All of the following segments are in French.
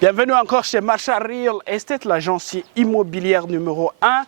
Bienvenue encore chez Marshall Real Estate, l'agence immobilière numéro 1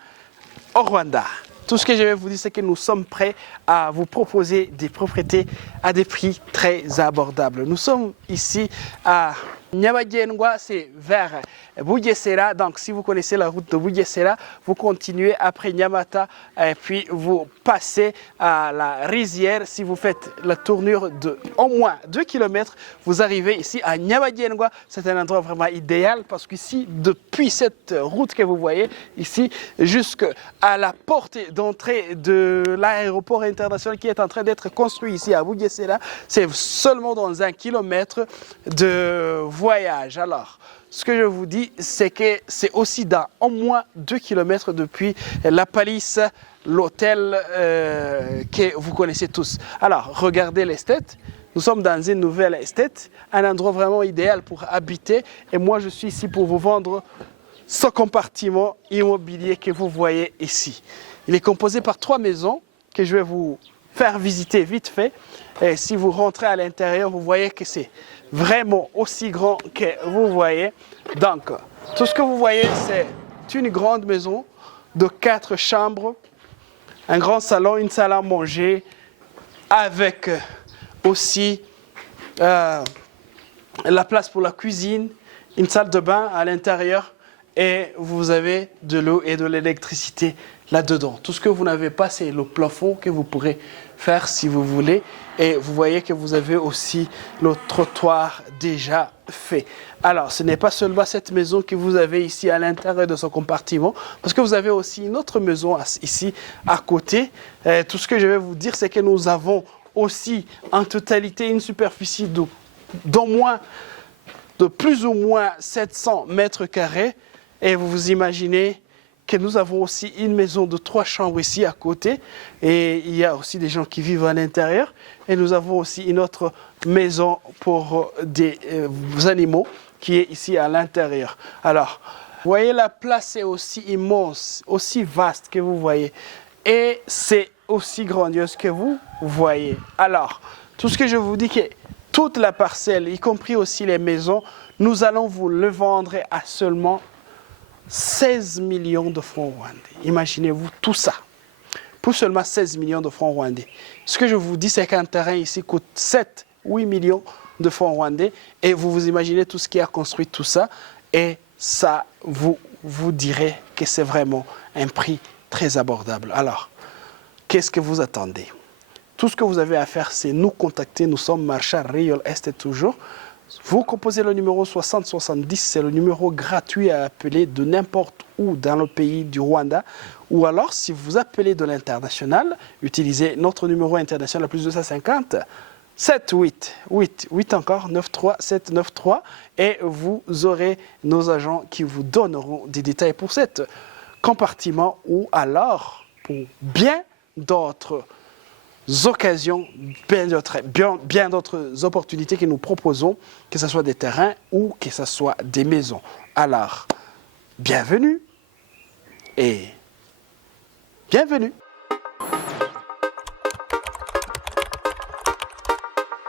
au Rwanda. Tout ce que je vais vous dire, c'est que nous sommes prêts à vous proposer des propriétés à des prix très abordables. Nous sommes ici à Nyabagendwa, c'est vers Bugesera. Donc, si vous connaissez la route de Bugesera, vous continuez après Nyamata et puis vous passez à la rizière. Si vous faites la tournure de au moins 2 km, vous arrivez ici à Nyabagendwa. C'est un endroit vraiment idéal parce qu'ici, depuis cette route que vous voyez ici, jusqu'à la porte d'entrée de l'aéroport international qui est en train d'être construit ici à Bugesera, c'est seulement dans 1 kilomètre de voyage. Alors, ce que je vous dis, c'est que c'est aussi dans au moins 2 km depuis la palisse, l'hôtel que vous connaissez tous. Alors, regardez l'esthète. Nous sommes dans une nouvelle esthète, un endroit vraiment idéal pour habiter. Et moi, je suis ici pour vous vendre ce compartiment immobilier que vous voyez ici. Il est composé par 3 maisons que je vais vous faire visiter vite fait. Et si vous rentrez à l'intérieur, vous voyez que c'est vraiment aussi grand que vous voyez. Donc, tout ce que vous voyez, c'est une grande maison de 4 chambres, un grand salon, une salle à manger, avec aussi la place pour la cuisine, une salle de bain à l'intérieur, et vous avez de l'eau et de l'électricité là-dedans. Tout ce que vous n'avez pas, c'est le plafond que vous pourrez faire si vous voulez. Et vous voyez que vous avez aussi le trottoir déjà fait. Alors, ce n'est pas seulement cette maison que vous avez ici à l'intérieur de ce compartiment, parce que vous avez aussi une autre maison ici à côté. Tout ce que je vais vous dire, c'est que nous avons aussi en totalité une superficie de plus ou moins 700 mètres carrés. Et vous vous imaginez que nous avons aussi une maison de 3 chambres ici à côté. Et il y a aussi des gens qui vivent à l'intérieur. Et nous avons aussi une autre maison pour des animaux qui est ici à l'intérieur. Alors, vous voyez, la place est aussi immense, aussi vaste que vous voyez. Et c'est aussi grandiose que vous voyez. Alors, tout ce que je vous dis, que toute la parcelle, y compris aussi les maisons, nous allons vous le vendre à seulement 16 millions de francs rwandais. Imaginez-vous tout ça, pour seulement 16 millions de francs rwandais. Ce que je vous dis, c'est qu'un terrain ici coûte 7-8 millions de francs rwandais, et vous vous imaginez tout ce qui a construit tout ça, et ça, vous direz que c'est vraiment un prix très abordable. Alors, qu'est-ce que vous attendez? Tout ce que vous avez à faire, c'est nous contacter. Nous sommes Marshall Real Estate toujours. Vous composez le numéro 6070, c'est le numéro gratuit à appeler de n'importe où dans le pays du Rwanda. Ou alors, si vous appelez de l'international, utilisez notre numéro international plus 250 78 8 encore 93 793, et vous aurez nos agents qui vous donneront des détails pour cet compartiment, ou alors pour bien d'autres occasions, bien d'autres opportunités que nous proposons, que ce soit des terrains ou que ce soit des maisons. Alors, bienvenue et bienvenue.